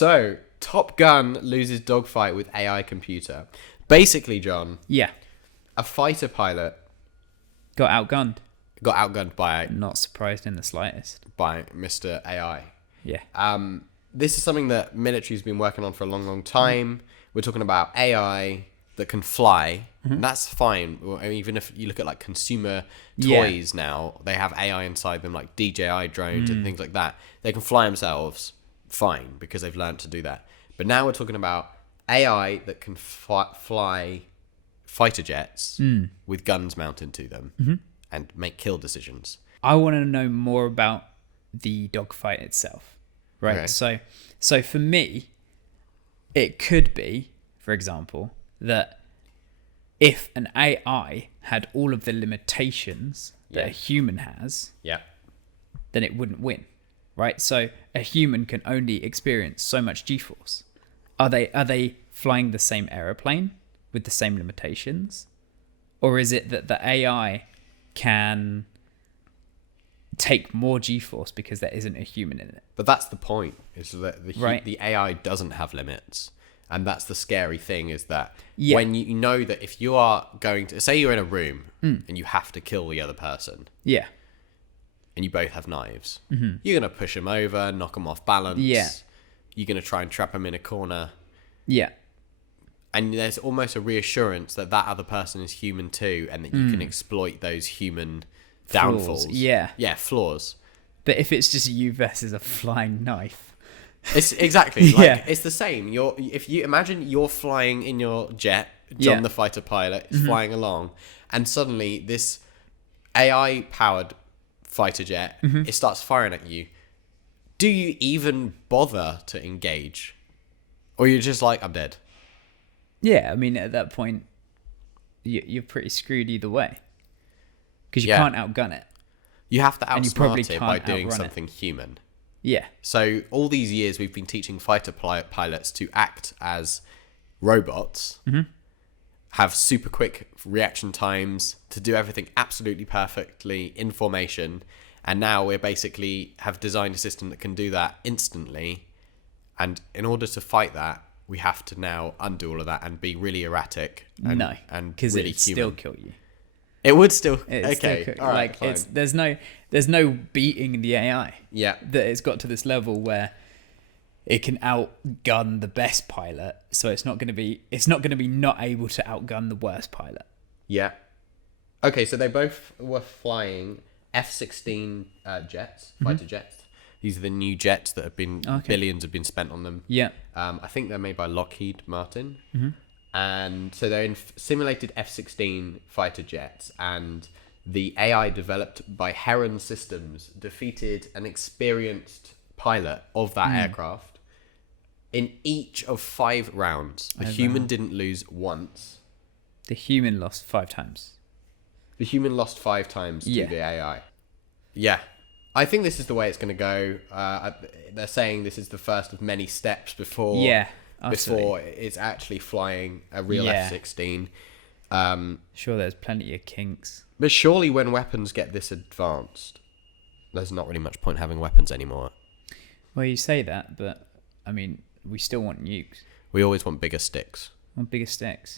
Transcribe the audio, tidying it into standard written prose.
So, Top Gun loses dogfight with AI computer. Basically, John, Yeah. a fighter pilot Got outgunned. got outgunned by Not surprised in the slightest. Mr. AI. Yeah. This is something that military's been working on for a long, long time. We're talking about AI that can fly, and that's fine. I mean, even if you look at like consumer toys now, they have AI inside them, like DJI drones and things like that. They can fly themselves fine because they've learned to do that. But now we're talking about AI that can fly fighter jets with guns mounted to them and make kill decisions. I want to know more about the dogfight itself, right? Okay. So for me, it could be, for example, that if an AI had all of the limitations that a human has, Yeah. then it wouldn't win, right? So a human can only experience so much G-force. Are they flying the same aeroplane with the same limitations, or is it that the AI can take more G-force because there isn't a human in it? But that's the point, is that Right. the AI doesn't have limits. And that's the scary thing, is that Yeah. when you know that if you are going to, say you're in a room and you have to kill the other person Yeah. and you both have knives, you're going to push them over, knock them off balance. Yeah. You're going to try and trap them in a corner. Yeah. And there's almost a reassurance that that other person is human too, and that you can exploit those human downfalls. Yeah. Yeah, flaws. But if it's just you versus a flying knife. It's exactly like Yeah. it's the same. If you imagine you're flying in your jet, John Yeah. the fighter pilot is flying along, and suddenly this AI powered fighter jet it starts firing at you. Do you even bother to engage, or you're just like, I'm dead? Yeah, I mean, at that point, you're pretty screwed either way. Because you Yeah. can't outgun it. You have to And you probably outsmart it by can't doing outrun it. something human. Yeah. So all these years we've been teaching fighter pilots to act as robots, have super quick reaction times, to do everything absolutely perfectly in formation, and now we're basically have designed a system that can do that instantly. And in order to fight that, we have to now undo all of that and be really erratic and, and because really it'd human. still kill you. It would still It'd still okay. kill you. All right, like fine. there's no beating the AI. Yeah. That it's got to this level where it can outgun the best pilot, so it's not going to be not able to outgun the worst pilot. Yeah. Okay, so they both were flying F-16 jets, fighter jets. These are the new jets that have been billions have been spent on them. Yeah. I think they're made by Lockheed Martin. And so they're in simulated F-16 fighter jets, and the AI developed by Heron Systems defeated an experienced pilot of that aircraft in each of 5 rounds. The human didn't lose once. The human lost 5 times. The human lost 5 times to the AI. Yeah. I think this is the way it's going to go. They're saying this is the first of many steps before it's actually flying a real F-16. Sure, there's plenty of kinks. But surely when weapons get this advanced, there's not really much point having weapons anymore. Well, you say that, but I mean, we still want nukes. We always want bigger sticks. Want bigger sticks.